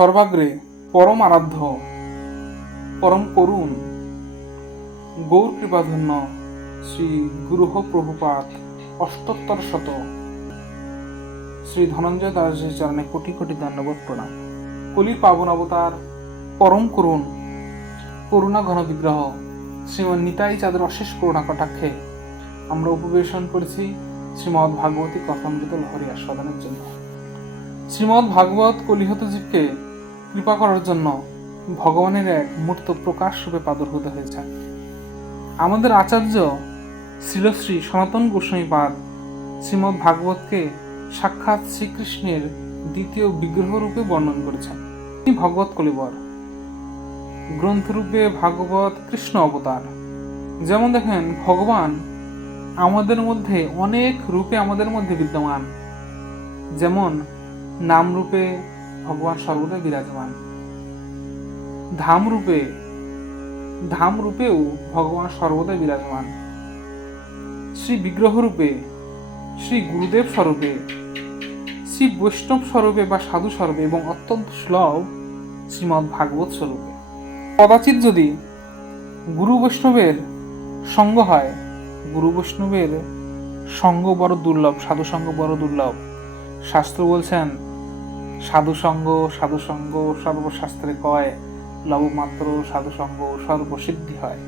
সর্বাগ্রে পরম আরাধ্য পরম করুণ গৌর কৃপাধন্য শ্রী গুরুহ প্রভুপাদ অষ্টোত্তর শত শ্রী ধনঞ্জয় দাসজির চরণে কোটি কোটি দণ্ডবোধ প্রণাম। কলির পাবন অবতার পরম করুণ করুণা ঘন বিগ্রহ শ্রীমৎ নিতাই চাঁদের অশেষ করুণা কটাক্ষে আমরা উপবেশন করেছি শ্রীমৎ ভাগবতী কথামৃত লহরী আস্বাদনের জন্য। শ্রীমৎ ভাগবত কলিহত জীবকে কৃপা করার জন্য ভগবানের এক মূর্ত প্রকাশ রূপে প্রাদুর্ভূত হয়েছে। আমাদের আচার্য শ্রীলশ্রী সনাতন গোস্বামীপাদ শ্রীমৎ ভাগবতকে সাক্ষাৎ শ্রীকৃষ্ণের দ্বিতীয় বিগ্রহ রূপে বর্ণন করেছেন। ভগবত কলিবর গ্রন্থরূপে ভাগবত কৃষ্ণ অবতার। যেমন দেখেন, ভগবান আমাদের মধ্যে অনেক রূপে আমাদের মধ্যে বিদ্যমান। যেমন নাম রূপে ভগবান সর্বদা বিরাজমান, ধাম রূপেও ভগবান সর্বদা বিরাজমান, শ্রী বিগ্রহ রূপে, শ্রী গুরুদেব স্বরূপে, শ্রী বৈষ্ণব স্বরূপে বা সাধু স্বরূপে এবং অত্যন্ত সুলভ শ্রীমৎ ভাগবত স্বরূপে। কদাচিৎ যদি গুরু বৈষ্ণবের সঙ্গ হয়, গুরু বৈষ্ণবের সঙ্গ বড় দুর্লভ, সাধু সঙ্গ বড় দুর্লভ। শাস্ত্র বলছেন, সাধু সঙ্গ সর্বশাস্ত্রে কয়, লবমাত্র সাধু সঙ্গ সর্বসিদ্ধি হয়।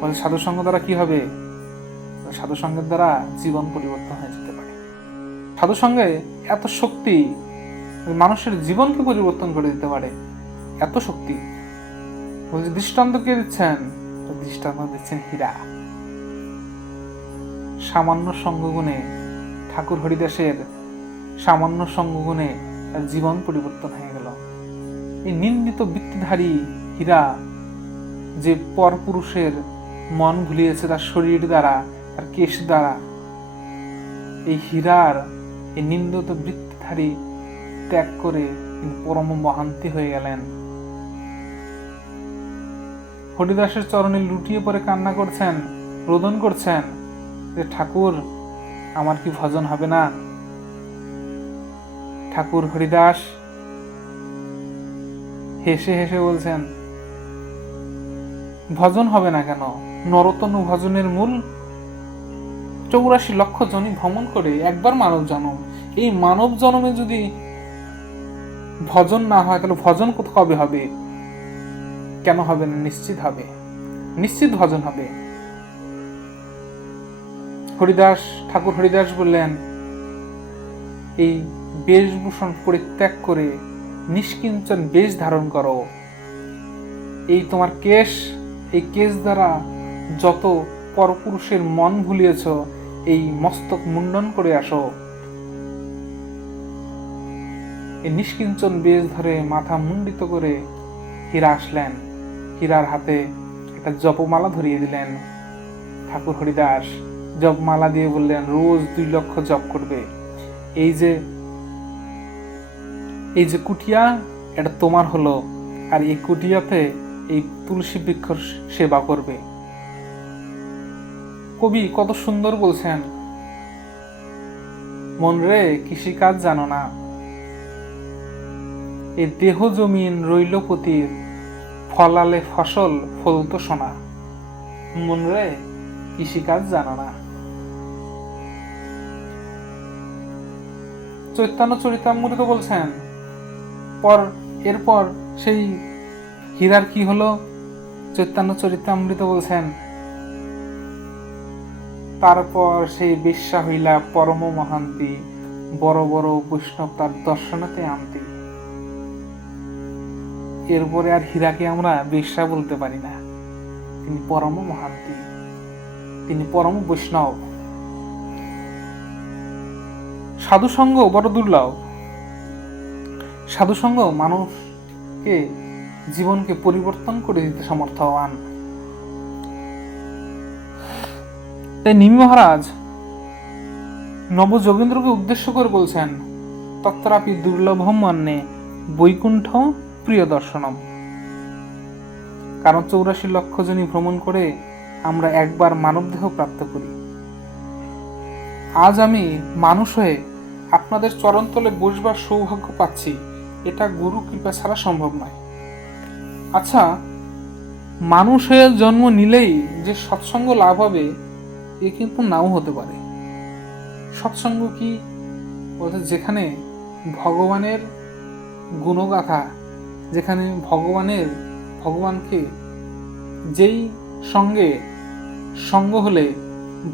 বলে সাধু সঙ্গ দ্বারা কি হবে? সাধু সঙ্গের দ্বারা জীবন পরিবর্তন হয়ে যেতে পারে। সাধু সঙ্গে এত শক্তি, মানুষের জীবনকে পরিবর্তন করে দিতে পারে, এত শক্তি। বলছে দৃষ্টান্ত কে দিচ্ছেন? দৃষ্টান্ত দিচ্ছেন হীরা। সামান্য সঙ্গগুণে ঠাকুর হরিদাসের সামান্য সঙ্গগুণে তার জীবন পরিবর্তন হয়ে গেল। এই নিন্দিত বৃত্তিধারী হীরা যে পরপুরুষের মন ভুলিয়েছে তার শরীর দ্বারা, তার কেশ দ্বারা, এই হীরার এই নিন্দিত বৃত্তিধারী ত্যাগ করে তিনি পরম মহান্তি হয়ে গেলেন। হরিদাসের চরণে লুটিয়ে পড়ে কান্না করছেন, রোদন করছেন যে ঠাকুর আমার কি ভজন হবে না? ঠাকুর হরিদাস হেসে হেসে বলছেন, ভজন হবে না কেন? নরতনু ভজনের মূল। 84 লক্ষ জনি ভ্রমণ করে একবার মানব জন্ম। এই মানব জন্মে যদি ভজন না হয় তাহলে ভজন কবে হবে? কেন হবে না? নিশ্চিত হবে, নিশ্চিত ভজন হবে। ঠাকুর হরিদাস বললেন, এই বেশভূষণ পরিত্যাগ করে নিষ্কিঞ্চন বেশ ধারণ করো। এই তোমার কেশ, এই কেশ দ্বারা যত পরপুরুষের মন ভুলিয়েছ, এই মস্তক মুন্ডন করে আসো। এই নিষ্কিঞ্চন বেশ ধরে মাথা মুন্ডিত করে হীরা আসলেন। হীরার হাতে একটা জপমালা ধরিয়ে দিলেন। ঠাকুর হরিদাস জপমালা দিয়ে বললেন, রোজ 2 লক্ষ জপ করবে। এই যে কুটিয়া, এটা তোমার হলো, আর এই কুটিয়াতে এই তুলসী বৃক্ষ সেবা করবে। কবি কত সুন্দর বলছেন, মন রে কৃষিকাজ জানো না, এই দেহ জমিন রইল পতির, ফলালে ফসল ফলতো সোনা। মন রে কৃষিকাজ জানো না। চৈতন্য চরিতামৃত বলছেন, এরপর সেই হীরার কি হলো? চৈতন্য চরিতামৃত বলছেন, তারপর সেই বেশ্যা হইলা পরম মহান্তি, বড় বড় বৈষ্ণব তার দর্শনতে আনতি। এরপরে আর হীরাকে আমরা বেশ্যা বলতে পারি না, তিনি পরম মহান্তি, তিনি পরম বৈষ্ণব। সাধুসঙ্গ বড় দুর্লভ। সাধুসঙ্গ মানুষকে জীবনকে পরিবর্তন করে দিতে সমর্থবান। তাই নিমি মহারাজ নবযোগেন্দ্রকে উদ্দেশ্য করে বলছেন, তত্রাপি দুর্লভম মন্যে বৈকুণ্ঠ প্রিয় দর্শনম। কারণ 84 লক্ষ জনি ভ্রমণ করে আমরা একবার মানব দেহ প্রাপ্ত করি। আজ আমি মানুষ হয়ে আপনাদের চরণতলে বসবার সৌভাগ্য পাচ্ছি, এটা গুরু কৃপা ছাড়া সম্ভব নয়। আচ্ছা, মানুষের জন্ম নিলেই যে সৎসঙ্গ লাভ হবে এ কিন্তু নাও হতে পারে। সৎসঙ্গ কি বলতে, যেখানে ভগবানের গুণগাথা, যেখানে ভগবানকে যেই সঙ্গে সঙ্গ হলে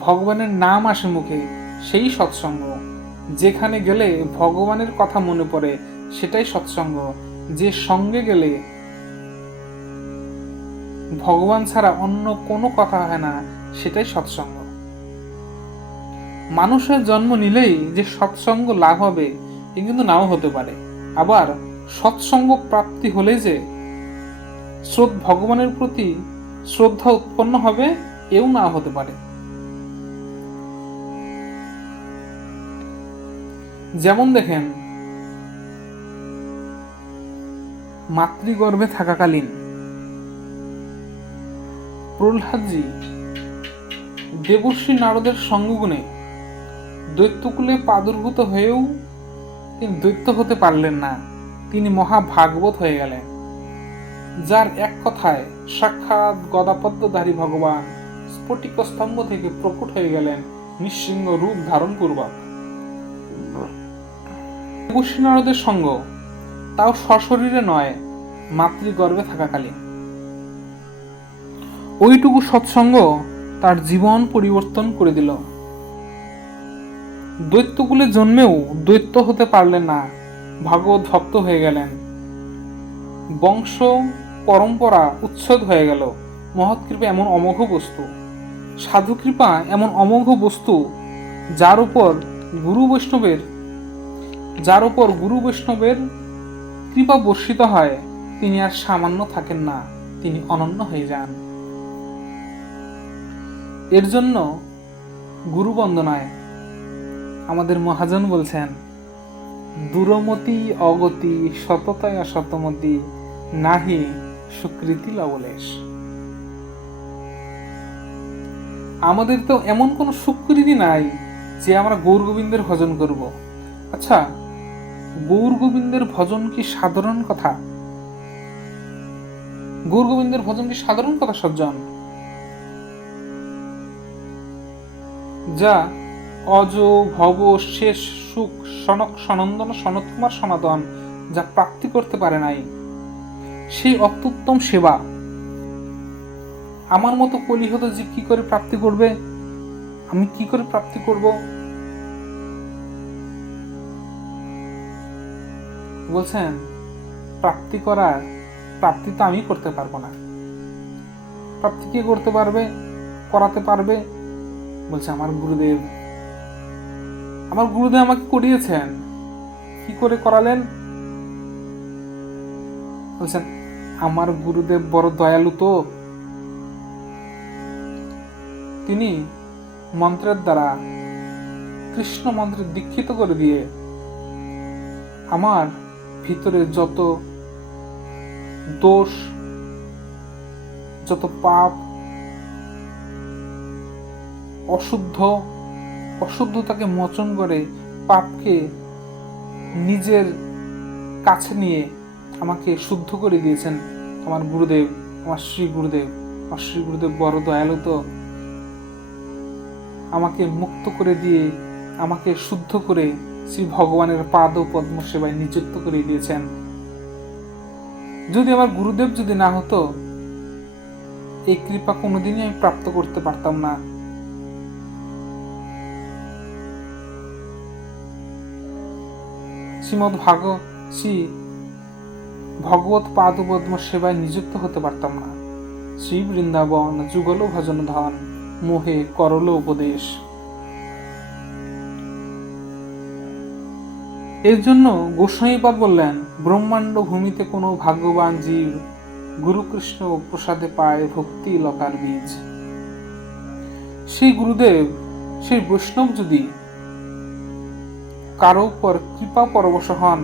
ভগবানের নাম আসে মুখে, সেই সৎসঙ্গ। যেখানে গেলে ভগবানের কথা মনে পড়ে সেটাই সৎসঙ্গ। যে সঙ্গে গেলে ভগবান ছাড়া অন্য কোনো কথা হয় না সেটাই সৎসঙ্গ। মানুষের জন্ম নিলেই যে সৎসঙ্গ লাভ হবে এ কিন্তু নাও হতে পারে। আবার সৎসঙ্গ প্রাপ্তি হলে যে ভগবানের প্রতি শ্রদ্ধা উৎপন্ন হবে এও না হতে পারে। যেমন দেখেন, মাতৃগর্ভে থাকাকালীন প্রহ্লাদজি দেবর্ষি নারদের সঙ্গগুণে দৈত্যকুলে প্রাদুর্ভূত হয়েও তিনি দৈত্য হতে পারলেন না, তিনি মহাভাগবত হয়ে গেলেন। যার এক কথায় সাক্ষাৎ গদাপদ্মধারী ভগবান স্ফটিক স্তম্ভ থেকে প্রকট হয়ে গেলেন নৃসিংহ রূপ ধারণ পূর্বক। দেবর্ষি নারদের সঙ্গ, তাও সশরীরে নয়, মাতৃগর্ভে থাকাকালীন। ওইটুকু সৎসঙ্গ তার জীবন পরিবর্তন করে দিল। দৈত্যকুলে জন্মেও দৈত্য হতে পারলেন না, ভাগবত ভক্ত হয়ে গেলেন। বংশ পরম্পরা উচ্ছেদ হয়ে গেল। মহৎ কৃপা এমন অমোঘ বস্তু, সাধু কৃপা এমন অমোঘ বস্তু, যার উপর গুরু বৈষ্ণবের কৃপা বর্ষিত হয়, তিনি আর সামান্য থাকেন না, তিনি অনন্য হয়ে যান। এর জন্য গুরু বন্দনায় আমাদের মহাজন বলছেন, দূরমতি অগতি সততায় অসতমতি নাহি সুকৃতি লবলেশ। আমাদের তো এমন কোন সুকৃতি নাই যে আমরা গৌর গোবিন্দের ভজন করব। আচ্ছা, গৌর গোবিন্দের ভজন কি সাধারণ কথা? গৌর গোবিন্দের ভজন কি সাধারণ কথা সজ্জন? যা অজ ভব শেষ সুখ সনক সনন্দন সনত কুমার সনাতন যা প্রাপ্তি করতে পারে নাই, সেই অত্যুত্তম সেবা আমার মতো কলিহত জীব কি করে প্রাপ্তি করবে? আমি কি করে প্রাপ্তি করব? বলছেন, প্রাপ্তি তো আমি করতে পারবো না। প্রাপ্তি কে করতে পারবে, করাতে পারবে? বলছে আমার গুরুদেব আমাকে করিয়েছেন। কি করে করালেন? বলছেন আমার গুরুদেব বড় দয়ালু, তো তিনি মন্ত্রের দ্বারা কৃষ্ণ মন্ত্রে দীক্ষিত করে দিয়ে আমার ভিতরে যত দোষ, যত পাপ, অশুদ্ধতাকে মোচন করে পাপকে নিজের কাছে নিয়ে আমাকে শুদ্ধ করে দিয়েছেন আমার গুরুদেব, আমার শ্রী গুরুদেব বড় দয়ালু, তো আমাকে মুক্ত করে দিয়ে আমাকে শুদ্ধ করে শ্রী ভগবানের পাদ ও পদ্ম সেবায় নিযুক্ত করে দিয়েছেন। যদি আমার গুরুদেব যদি না হতো, এই কৃপা কোনোদিনই আমি প্রাপ্ত করতে পারতাম না। শ্রী ভগবত পাদ পদ্ম সেবায় নিযুক্ত হতে পারতাম না। শ্রী বৃন্দাবন যুগল ভজন ধন মোহে করল উপদেশ। এর জন্য গোস্বামীপাদ বললেন, ব্রহ্মাণ্ড ভূমিতে কোনো ভাগ্যবান জীব গুরু কৃষ্ণ প্রসাদে পায় ভক্তি লতার বীজ। সেই গুরুদেব, সেই বৈষ্ণব যদি কারো উপর কৃপা পরবশ হন,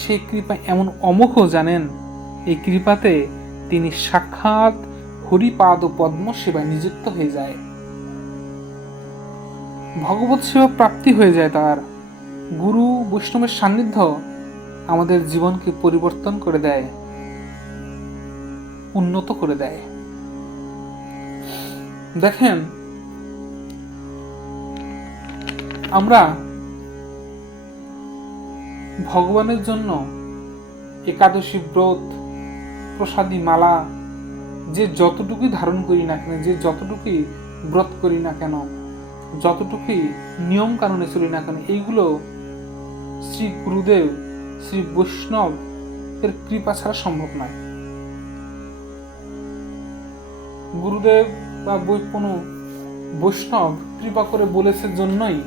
সেই কৃপা এমন অমোঘ জানেন, এই কৃপাতে তিনি সাক্ষাৎ হরিপাদ ও পদ্ম সেবায় নিযুক্ত হয়ে যায়, ভগবত সেবা প্রাপ্তি হয়ে যায় তার। গুরু বৈষ্ণবের সান্নিধ্য আমাদের জীবনকে পরিবর্তন করে দেয়, উন্নত করে দেয়। দেখেন, আমরা ভগবানের জন্য একাদশী ব্রত, প্রসাদী মালা যে যতটুকুই ধারণ করি না কেন, যে যতটুকুই ব্রত করি না কেন, যতটুকুই নিয়ম কানুনে চলি না কেন, এইগুলো শ্রী গুরুদেব, শ্রী বৈষ্ণব এর কৃপা ছাড়া সম্ভব নয়। গুরুদেব বা কোনো বৈষ্ণব কৃপা করে বলেছে জন্যই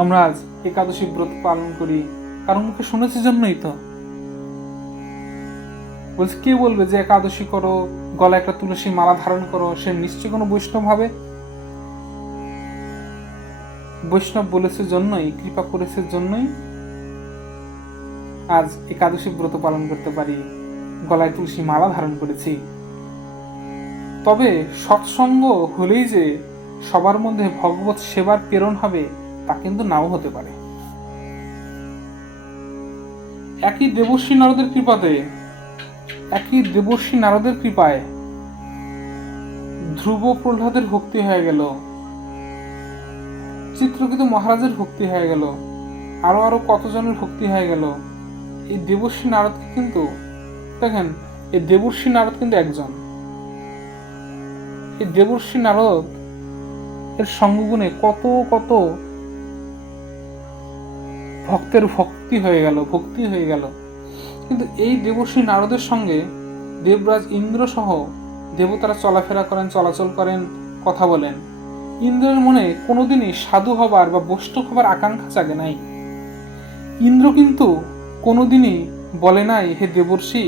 আমরা আজ একাদশী ব্রত পালন করি, কারণ মুখে শুনেছি জন্যই তো। বলছে, কে বলবে যে একাদশী করো, গলায় একটা তুলসী মালা ধারণ করো, সে নিশ্চয়ই কোনো বৈষ্ণব হবে? বৈষ্ণব বলেছে জন্যই, কৃপা করেছে জন্যই আজ একাদশী ব্রত পালন করতে পারি, গলায় তুলসী মালা ধারণ করেছি। তবে সৎসঙ্গ হলেই যে সবার মধ্যে ভগবত সেবার প্রেরণ হবে তা কিন্তু নাও হতে পারে। একই দেবর্ষী নারদের কৃপায় ধ্রুব প্রহ্লাদের ভক্তি হয়ে গেল, চিত্রকেতু মহারাজের ভক্তি হয়ে গেল, আরো আরো কতজনের ভক্তি হয়ে গেল। এই দেবর্ষী নারদকে কিন্তু দেখেন, এই দেবর্ষী নারদ কিন্তু একজন। এই দেবর্ষী নারদ এর সঙ্গগুণে কত কত ভক্তের ভক্তি হয়ে গেল। কিন্তু এই দেবর্ষী নারদের সঙ্গে দেবরাজ ইন্দ্র সহ দেবতারা চলাফেরা করেন, চলাচল করেন, কথা বলেন। ইন্দ্রের মনে কোনোদিনই সাধু হবার বা বৈষ্ণব হবার আকাঙ্ক্ষা জাগে নাই। ইন্দ্র কিন্তু কোনোদিনই বলে নাই, হে দেবর্ষি,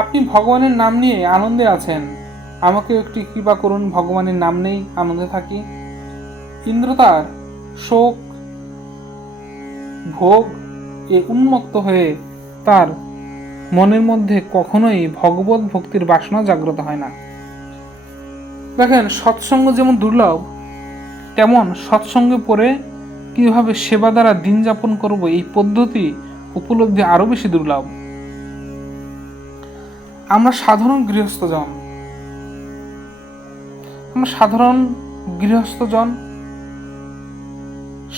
আপনি ভগবানের নাম নিয়ে আনন্দে আছেন, আমাকে একটি কৃপা করুন, ভগবানের নাম নেই, আনন্দে থাকি। ইন্দ্র তার শোক ভোগ এ উন্মুক্ত হয়ে তার মনের মধ্যে কখনোই ভগবত ভক্তির বাসনা জাগ্রত হয় না। দেখেন, সৎসঙ্গ যেমন দুর্লভ, তেমন সৎসঙ্গে পড়ে কিভাবে সেবা দ্বারা দিন যাপন করব এই পদ্ধতি উপলব্ধি আরো বেশি দুর্লভ। আমরা সাধারণ গৃহস্থজন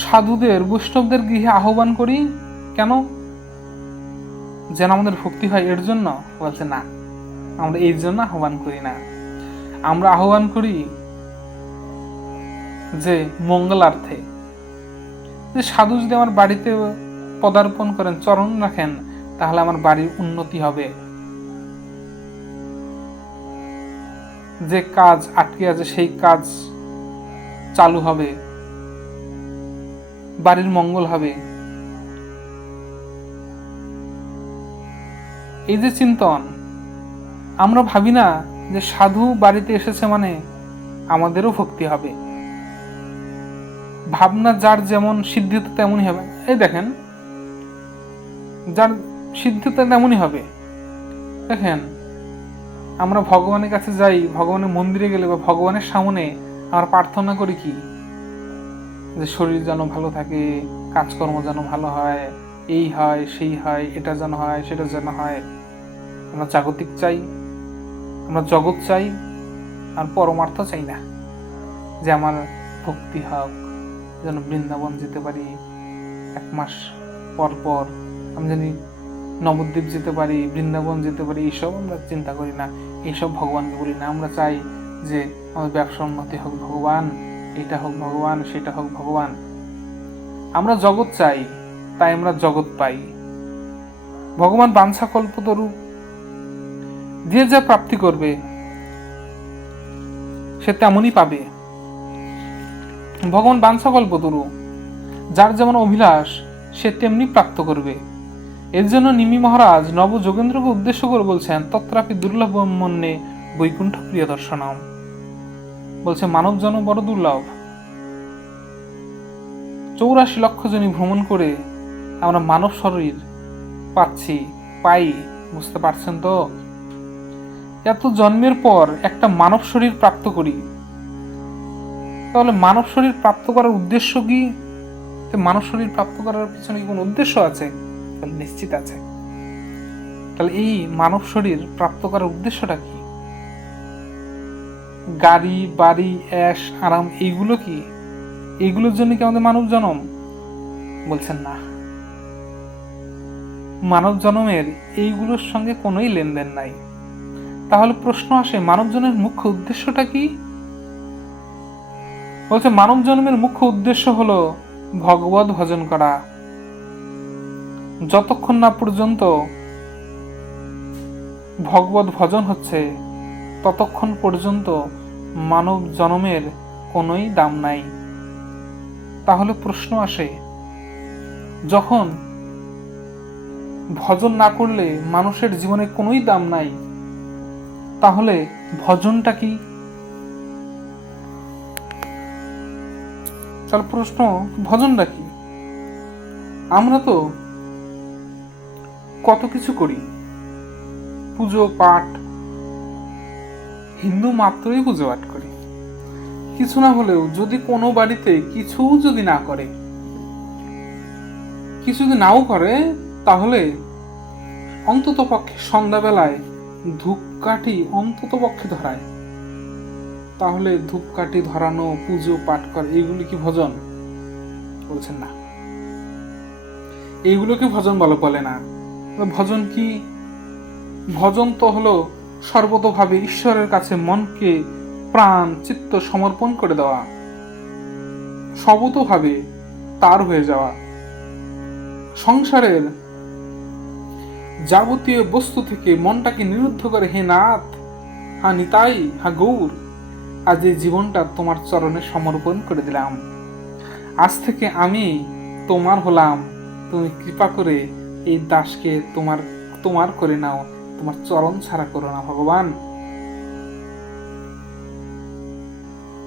সাধুদের, বৈষ্ণবদের গৃহে আহ্বান করি কেন? যেন আমাদের ভক্তি হয়, এর জন্য? বলছে না, আমরা এই জন্য আহ্বান করি না। আমরা আহ্বান করি যে মঙ্গলার্থে, যে সাধু যদি আমার বাড়িতে পদার্পণ করেন, চরণ রাখেন, তাহলে আমার বাড়ির উন্নতি হবে, যে কাজ আটকে আছে সেই কাজ চালু হবে, বাড়ির মঙ্গল হবে। এই যে চিন্তন, আমরা ভাবি না যে সাধু বাড়িতে এসেছে মানে আমাদেরও ভক্তি হবে। ভাবনা যার যেমন সিদ্ধিতে তেমনই হবে। এই দেখেন, যার সিদ্ধিতে তেমনই হবে। দেখেন, আমরা ভগবানের কাছে যাই, ভগবানের মন্দিরে গেলে বা ভগবানের সামনে আমরা প্রার্থনা করি কি? যে শরীর যেন ভালো থাকে, কাজকর্ম যেন ভালো হয়, এই হয় সেই হয়, এটা যেন হয় সেটা যেন হয়। আমরা জাগতিক চাই, আমরা জগৎ চাই, আর পরমার্থ চাই না। যে আমার ভক্তি হোক, যেন বৃন্দাবন যেতে পারি, 1 মাস পর পর আমি জানি নবদ্বীপ যেতে পারি, বৃন্দাবন যেতে পারি, এইসব আমরা চিন্তা করি না, এইসব ভগবানকে বলি না। আমরা চাই যে আমার ব্যবসা উন্নতি হোক ভগবান, এটা হোক ভগবান, সেটা হোক ভগবান। আমরা জগৎ চাই, তাই আমরা জগৎ পাই। ভগবান বাঞ্ছা কল্পতরু দিয়ে যা প্রাপ্তি করবে সে তেমনই পাবে। ভগবান বাঞ্ছা কল্পতরু, যার যেমন অভিলাষ সে তেমনি প্রাপ্ত করবে। এর জন্য নিমি মহারাজ নব যোগেন্দ্রকে উদ্দেশ্য করে বলছেন, তত্রাপি দুর্লভ মন্যে বৈকুণ্ঠ প্রিয় দর্শনম। বলছে মানব জন্ম বড় দুর্লভ। 84 লক্ষ জনী ভ্রমণ করে আমরা মানব শরীর পাই, বুঝতে পারছেন তো? এত জন্মের পর একটা মানব শরীর প্রাপ্ত করি, তাহলে মানব শরীর প্রাপ্ত করার উদ্দেশ্য কি? তো মানব শরীর প্রাপ্ত করার পিছনে কি কোনো উদ্দেশ্য আছে? নিশ্চিত আছে। তাহলে এই মানব শরীর প্রাপ্ত করার উদ্দেশ্যটা কি? গাড়ি, বাড়ি, অ্যাশ, আরাম, এইগুলো কি? এইগুলোর জন্য কি আমাদের মানব জন্ম? বলছেন না। মানব জন্মের এইগুলোর সঙ্গে কোনোই লেনদেন নাই। তাহলে প্রশ্ন আসে, মানব জন্মের মুখ্য উদ্দেশ্যটা কি? বলছে মানব জন্মের মুখ্য উদ্দেশ্য হলো ভগবত ভজন করা। যতক্ষণ না পর্যন্ত ভগবত ভজন হচ্ছে ততক্ষণ পর্যন্ত মানব জন্মের কোনোই দাম নাই। তাহলে প্রশ্ন আসে, যখন ভজন না করলে মানুষের জীবনে কোনোই দাম নাই, তাহলে ভজনটা কি? তাহলে প্রশ্ন, ভজনটা কি? আমরা তো কত কিছু করি, পুজো পাঠ, হিন্দু মাত্রই পুজো পাঠ করি। কিছু না হলেও যদি কোনো বাড়িতে কিছু যদি না করে, কিছু যদি নাও করে, তাহলে অন্তত পক্ষে সন্ধ্যাবেলায় ধূপকাঠি অন্তত পক্ষে ধরায়। তাহলে ধূপকাঠি ধরানো, পুজো পাঠ করা, এইগুলো কি ভজন? বলছেন না। এইগুলোকে ভজন বলে না। ভজন কি? ভজন তো হলো সর্বতোভাবে ঈশ্বরের কাছে মনকে প্রাণ চিত্ত সমর্পণ করে দেওয়া, সর্বতোভাবে তার হয়ে যাওয়া, সংসারের যাবতীয় বস্তু থেকে মনটাকে নিরুদ্ধ করে, হে নাথ, হা নিতাই, হা গৌর, আজ এই জীবনটা তোমার চরণে সমর্পণ করে দিলাম। আজ থেকে আমি তোমার হলাম, তুমি কৃপা করে এই দাসকে তোমার করে নাও, তোমার চরণ ছাড়া করো না ভগবান,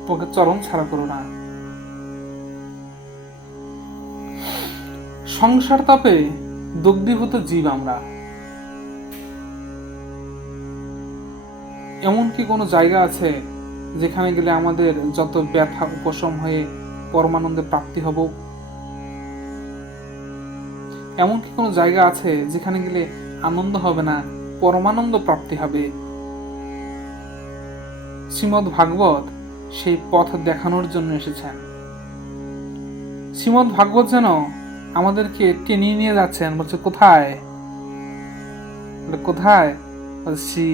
তোমাকে চরণ ছাড়া করো না। সংসার তাপে দগ্ধীভূত জীব আমরা। এমন কি কোনো জায়গা আছে যেখানে গেলে আমাদের যত ব্যথা উপশম হয়ে পরমানন্দে প্রাপ্তি হব? এমন কি কোনো জায়গা আছে যেখানে গেলে আনন্দ হবে না, পরমানন্দ প্রাপ্তি হবে? শ্রীমদ্ ভাগবত সেই পথ দেখানোর জন্য এসেছেন। শ্রীমদ্ ভাগবত যেন আমাদেরকে টেনে নিয়ে যাচ্ছেন। বলছে কোথায়? কোথায়? শ্রী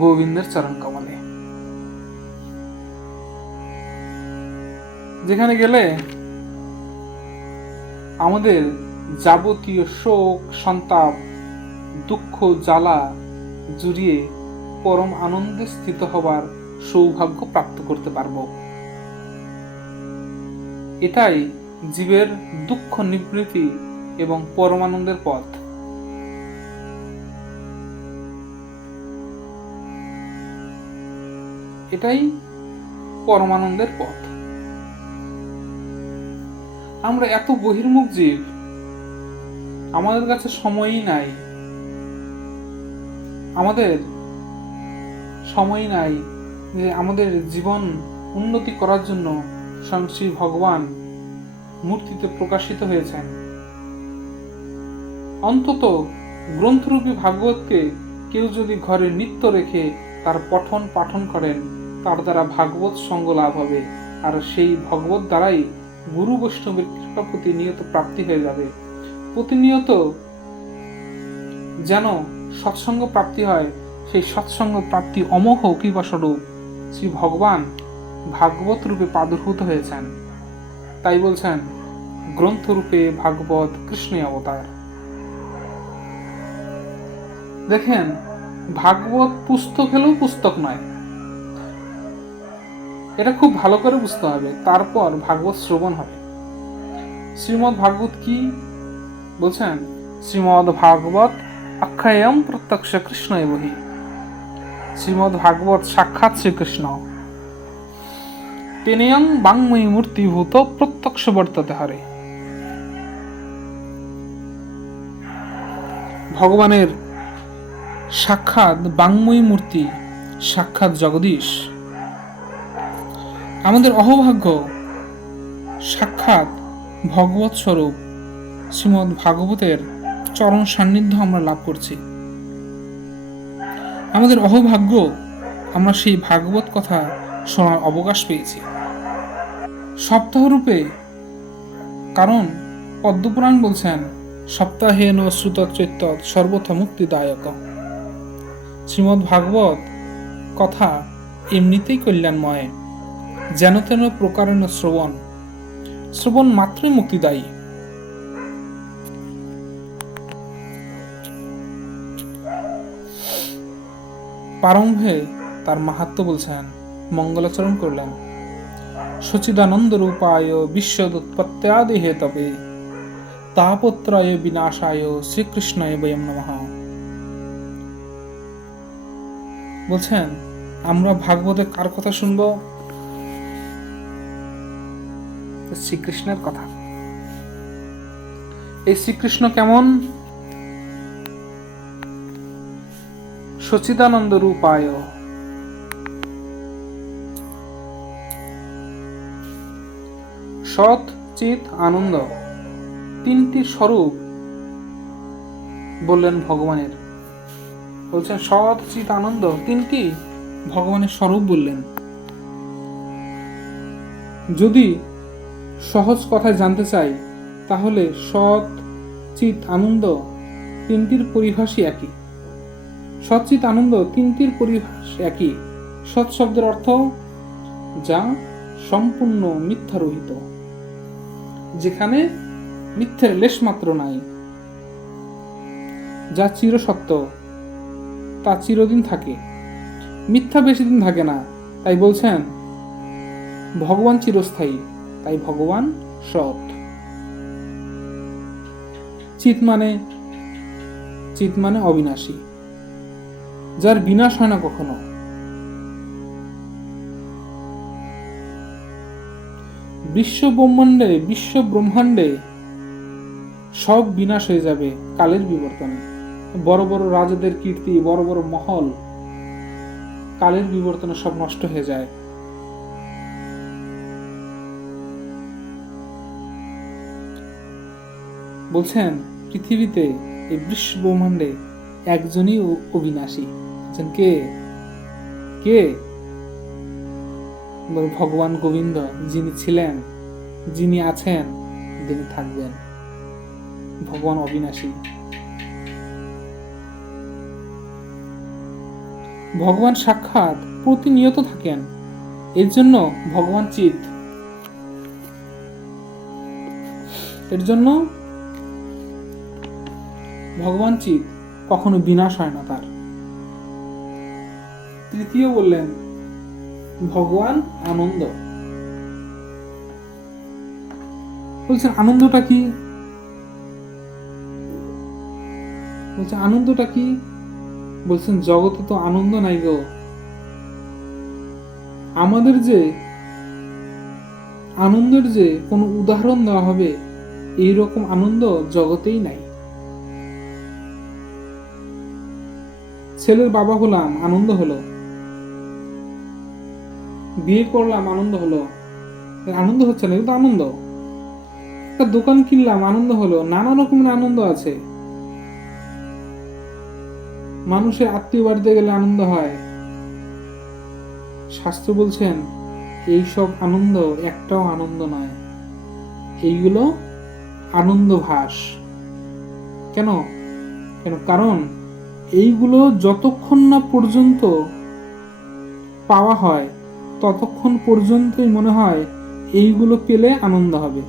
গোবিন্দের চরণ কমলে, যেখানে গেলে আমাদের যাবতীয় শোক সন্তাপ দুঃখ জ্বালা জুড়িয়ে পরম আনন্দে স্থিত হবার সৌভাগ্য প্রাপ্ত করতে পারব। এটাই জীবের দুঃখ নিবৃত্তি এবং পরমানন্দের পথ। এটাই পরমানন্দের পথ। আমরা এত বহির্মুখ জীব, আমাদের কাছে সময়ই নাই, আমাদের সময় নাই যে আমাদের জীবন উন্নতি করার জন্য স্বয়ং শ্রী ভগবান মূর্তিতে প্রকাশিত হয়েছেন। অন্তত গ্রন্থরূপী ভাগবতকে কেউ যদি ঘরে নিত্য রেখে তার পঠন পাঠন করেন, তার দ্বারা ভাগবত সঙ্গ লাভ হবে, আর সেই ভগবত দ্বারাই গুরু বৈষ্ণবের কৃপা প্রতিনিয়ত প্রাপ্তি হয়ে যাবে। প্রতিনিয়ত যেন সৎসঙ্গ প্রাপ্তি হয়, সেই সৎসঙ্গ প্রাপ্তি অমোঘ কৃপাস্বরূপ শ্রী ভগবান ভাগবত রূপে প্রাদুর্ভূত হয়েছেন। তাই বলছেন গ্রন্থরূপে ভাগবত কৃষ্ণ অবতার। দেখেন, ভাগবত পুস্তক হলেও পুস্তক নয়, এটা খুব ভালো করে বুঝতে হবে, তারপর ভাগবত শ্রবণ হবে। শ্রীমদ্ ভাগবত কি বলছেন? শ্রীমদ্ ভাগবত অক্ষয়ম প্রত্যক্ষ কৃষ্ণ এবহি। শ্রীমদ্ ভাগবত সাক্ষাৎ শ্রীকৃষ্ণ। তেনেয়ং বাংময়ী মূর্তিভূত প্রত্যক্ষ বর্ততে হারে। ভগবানের সাক্ষাৎ বাংময়ী মূর্তি, সাক্ষাৎ জগদীশ। আমাদের অহভাগ্য সাক্ষাৎ ভগবৎ স্বরূপ শ্রীমদ্ ভাগবতের চরণ সান্নিধ্য আমরা লাভ করছি। আমাদের অহোভাগ্য, আমরা সেই ভাগবত কথা শোনার অবকাশ পেয়েছি সপ্তাহরূপে। কারণ পদ্মপুরাণ বলছেন, সপ্তাহেন শ্রুতচৈত্য সর্বথা মুক্তিদায়ক। শ্রীমদ্ ভাগবত কথা এমনিতেই কল্যাণময়, যেন তেন প্রকারেণ শ্রবণ মাত্রই মুক্তিদায়ী। প্রারম্ভে তার মাহাত্ম্য বলছেন, মঙ্গলাচরণ করলেন। সচিদানন্দ রূপায় বিশ্বদুৎপত্ত্যাদি হেতবে তাপত্রয় বিনাশায় শ্রীকৃষ্ণায় বয়ম নমঃ। বলছেন, আমরা ভাগবতে কার কথা শুনব? শ্রীকৃষ্ণের কথা। এই শ্রীকৃষ্ণ কেমন? সচিদানন্দ রূপায়, সৎ চিত আনন্দ, তিনটি স্বরূপ বললেন ভগবানের। বলছেন সৎ চিত আনন্দ, তিনটি ভগবানের স্বরূপ বললেন। যদি সহজ কথায় জানতে চাই, তাহলে সৎ চিত আনন্দ তিনটির পরিভাষই একই। সৎ চিত আনন্দ তিনটির পরিভাষ একই। সৎ শব্দের অর্থ যা সম্পূর্ণ মিথ্যারহিত, যেখানে মিথ্যের লেশ মাত্র নাই, যা চিরসত্য, তা চিরদিন থাকে। মিথ্যা বেশি দিন থাকে না, তাই বলছেন ভগবান চিরস্থায়ী, তাই ভগবান সৎ। চিত মানে অবিনাশী, যার বিনাশ হয় না কখনো। বিশ্ব ব্রহ্মাণ্ডে সব বিনাশ হয়ে যাবে কালের বিবর্তনে। বড় বড় রাজাদের কীর্তি, বড় বড় মহল কালের বিবর্তনে সব নষ্ট হয়ে যায়। বলছেন পৃথিবীতে, এই বিশ্ব ব্রহ্মাণ্ডে একজনই অবিনাশী। কে? কে? ভগবান গোবিন্দ, যিনি ছিলেন, যিনি আছেন, যিনি থাকবেন। ভগবান অবিনাশী। ভগবান সাক্ষাৎ প্রতিনিয়ত থাকেন, এর জন্য ভগবান চিত। এর জন্য ভগবান চিত, কখনো বিনাশ হয় না তার। তৃতীয় বললেন ভগবান আনন্দ। বলছেন আনন্দটা কি? বলছেন আনন্দটা কি? বলছেন জগতে তো আনন্দ নাই গো। আমাদের যে আনন্দের যে কোনো উদাহরণ দেওয়া হবে, এইরকম আনন্দ জগতেই নাই। ছেলের বাবা হলাম, আনন্দ হলো। বিয়ে করলাম, আনন্দ হলো। আনন্দ হচ্ছে না, কিন্তু আনন্দ। একটা দোকান কিনলাম, আনন্দ হলো। নানা রকমের আনন্দ আছে। মানুষের আত্মীয় বাড়িতে গেলে আনন্দ হয়। শাস্ত্র বলছেন এইসব আনন্দ একটাও আনন্দ নয়, এইগুলো আনন্দভাস। কেন? কারণ এইগুলো যতক্ষণ না পর্যন্ত পাওয়া হয়, ততক্ষণ পর্যন্তই মনে হয় এইগুলো পেলে আনন্দ হবে।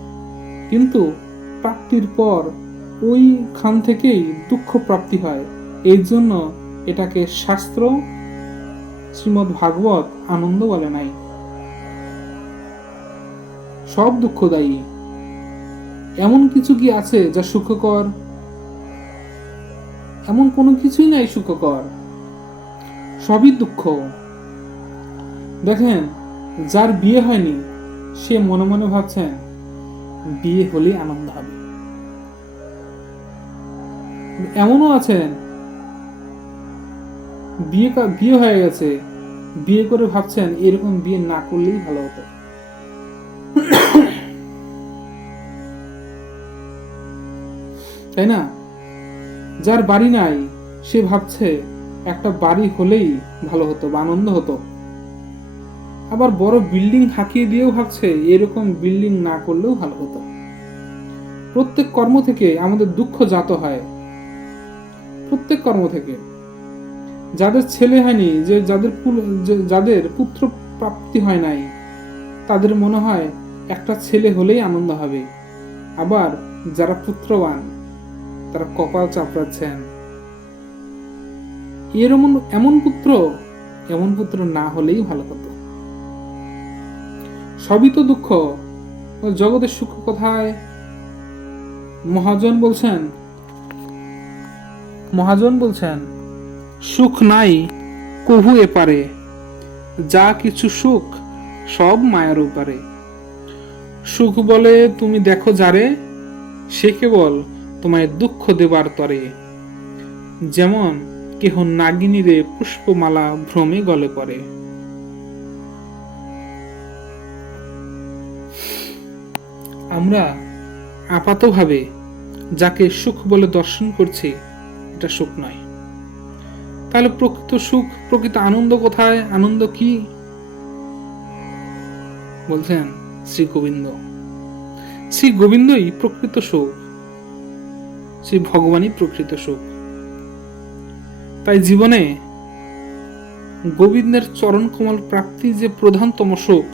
কিন্তু প্রাপ্তির পর ওইখান থেকেই দুঃখ প্রাপ্তি হয়। এই জন্য এটাকে শাস্ত্র, শ্রীমদ্ ভাগবত আনন্দ বলে নাই। সব দুঃখদায়ী। এমন কিছু কি আছে যা সুখকর? এমন কোনো কিছুই নাই সুখকর, সবই দুঃখ। দেখেন, যার বিয়ে হয়নি সে মনে মনে ভাবছেন বিয়ে হলে আনন্দ হবে। এমনও আছেন বিয়ে হয়ে গেছে, বিয়ে করে ভাবছেন এরকম বিয়ে না করলেই ভালো হতো। তাই না? যার বাড়ি নাই সে ভাবছে একটা বাড়ি হলেই ভালো হতো বা আনন্দ হতো। আবার বড় বিল্ডিং হাঁকিয়ে দিয়েও ভাবছে এরকম বিল্ডিং না করলেও ভালো হতো। প্রত্যেক কর্ম থেকে আমাদের দুঃখ জাত হয়, প্রত্যেক কর্ম থেকে। যাদের ছেলে হয়নি, যাদের পুত্র প্রাপ্তি হয় নাই, তাদের মনে হয় একটা ছেলে হলেই আনন্দ হবে। আবার যারা পুত্রবান তারা কপাল চাপড়াচ্ছেন, এমন পুত্র না হলেই ভালো হতো। সবই তো দুঃখ, জগতের সুখ কোথায়? মহাজন বলছেন সুখ নাই কভু এপারে, যা কিছু সুখ সব মায়ার উপরে। সুখ বলে তুমি দেখো যারে, সে কেবল তোমায় দুঃখ দেবার তরে। যেমন কেহ নাগিনীরে পুষ্পমালা ভ্রমে গলে পড়ে। আমরা আপাতভাবে যাকে সুখ বলে দর্শন করছি, এটা সুখ নয়। তাহলে প্রকৃত সুখ, প্রকৃত আনন্দ কোথায়? আনন্দ কি বলছেন শ্রী গোবিন্দ। শ্রী গোবিন্দই প্রকৃত সুখ, শ্রী ভগবানই প্রকৃত সুখ। তাই জীবনে গোবিন্দের চরণ কমল প্রাপ্তি যে প্রধানতম সুখ,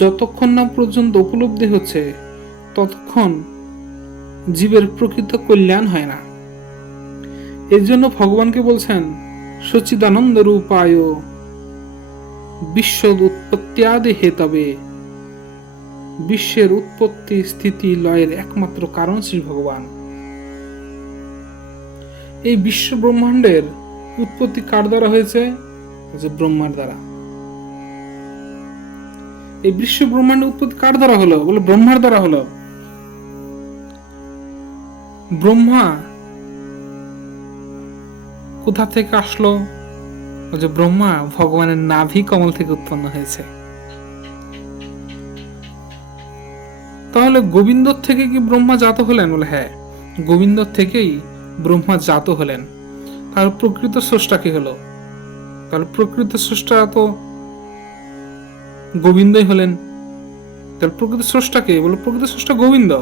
যতক্ষণ না পর্যন্ত উপলব্ধি হচ্ছে ততক্ষণ জীবের প্রকৃত কল্যাণ হয় না। এর জন্য ভগবানকে বলছেন সচ্চিদানন্দ রূপায় বিশ্ব উৎপত্ত্যাদি হেতবে। বিশ্বের উৎপত্তি স্থিতি লয়ের একমাত্র কারণ শ্রী ভগবান। এই বিশ্ব ব্রহ্মাণ্ডের উৎপত্তি কার দ্বারা হয়েছে? যে ব্রহ্মার দ্বারা। এই বিশ্ব ব্রহ্মাণ্ডের উৎপত্তি কার দ্বারা হলো? বলে ব্রহ্মার দ্বারা হলো। ব্রহ্মা কোথা থেকে আসলো? যে ব্রহ্মা ভগবানের নাভি কমল থেকে উৎপন্ন হয়েছে। তাহলে গোবিন্দ থেকে কি ব্রহ্মা জাত হলেন? বলে হ্যাঁ, গোবিন্দ থেকেই ব্রহ্মা জাত হলেন। তাহলে প্রকৃত স্রষ্টা কি হলো? তাহলে প্রকৃত স্রষ্টা তো গোবিন্দই হলেন। তাহলে প্রকৃত স্রষ্টা কে? বলে প্রকৃত স্রষ্টা গোবিন্দ।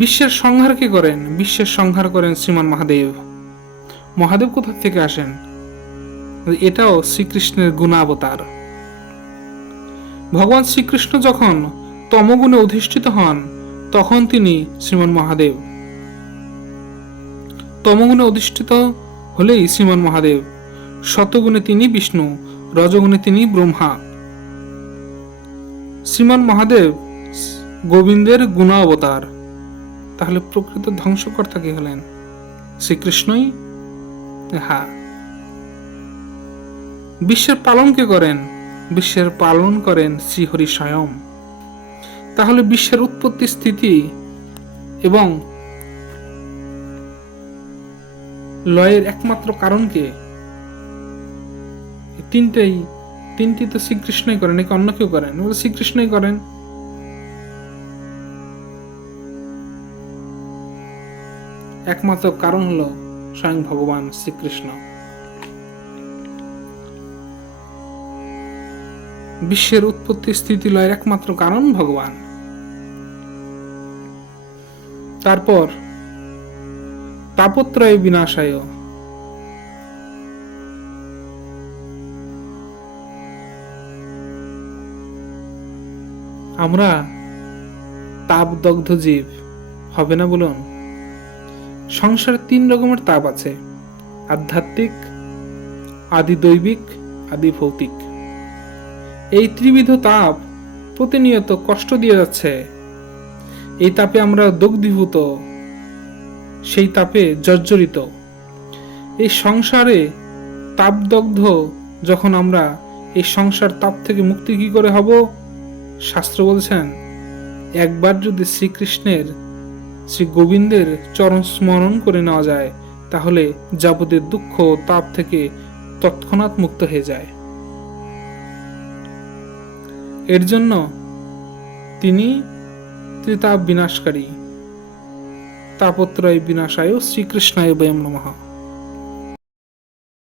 বিশ্বের সংহার কে করেন? বিশ্বের সংহার করেন শ্রীমান মহাদেব। মহাদেব কোথা থেকে আসেন? এটাও শ্রীকৃষ্ণের গুণাবতার। ভগবান শ্রীকৃষ্ণ যখন তমগুণে অধিষ্ঠিত হন তখন তিনি শ্রীমান মহাদেব। তমগুণে অধিষ্ঠিত হলেই শ্রীমান মহাদেব। শতগুণে তিনি বিষ্ণু, রজগুণে তিনি ব্রহ্মা। শ্রীমান মহাদেব গোবিন্দের গুণাবতার। তাহলে প্রকৃত ধ্বংসকর্তা কি হলেন? শ্রীকৃষ্ণই। হ্যাঁ। বিশ্বের পালন কে করেন? বিশ্বের পালন করেন শ্রীহরি স্বয়ং। তাহলে বিশ্বের উৎপত্তি স্থিতি এবং লয়ের একমাত্র কারণ কে? তিনটি তো শ্রীকৃষ্ণই করেন, নাকি অন্য কেউ করেন? শ্রীকৃষ্ণই করেন। একমাত্র কারণ হলো স্বয়ং ভগবান শ্রীকৃষ্ণ। বিশ্বের উৎপত্তি স্থিতি লয়ের একমাত্র কারণ ভগবান। তারপর তাপত্রয় বিনাশায়। আমরা তাপদগ্ধ জীব, হবে না বলুন? সংসারে 3 রকমের তাপ আছে: আধ্যাত্মিক, আদি দৈবিক, আদি ভৌতিক। এই ত্রিবিধ তাপ প্রতিনিয়ত কষ্ট দিয়ে যাচ্ছে। এই তাপে আমরা দগ্ধীভূত, সেই তাপে জর্জরিত। এই সংসারে তাপদগ্ধ যখন আমরা, এই সংসার তাপ থেকে মুক্তি কি করে হব? শাস্ত্র বলছেন একবার যদি শ্রীকৃষ্ণের, শ্রী গোবিন্দের চরণ স্মরণ করে নেওয়া যায় তাহলে যাবতীয় দুঃখ তাপ থেকে তৎক্ষণাৎ মুক্ত হয়ে যায়। এর জন্য তিনি ত্রিতাপ বিনাশকারী, তাপত্রয় বিনাশায় শ্রীকৃষ্ণায় বয়ং নমঃ।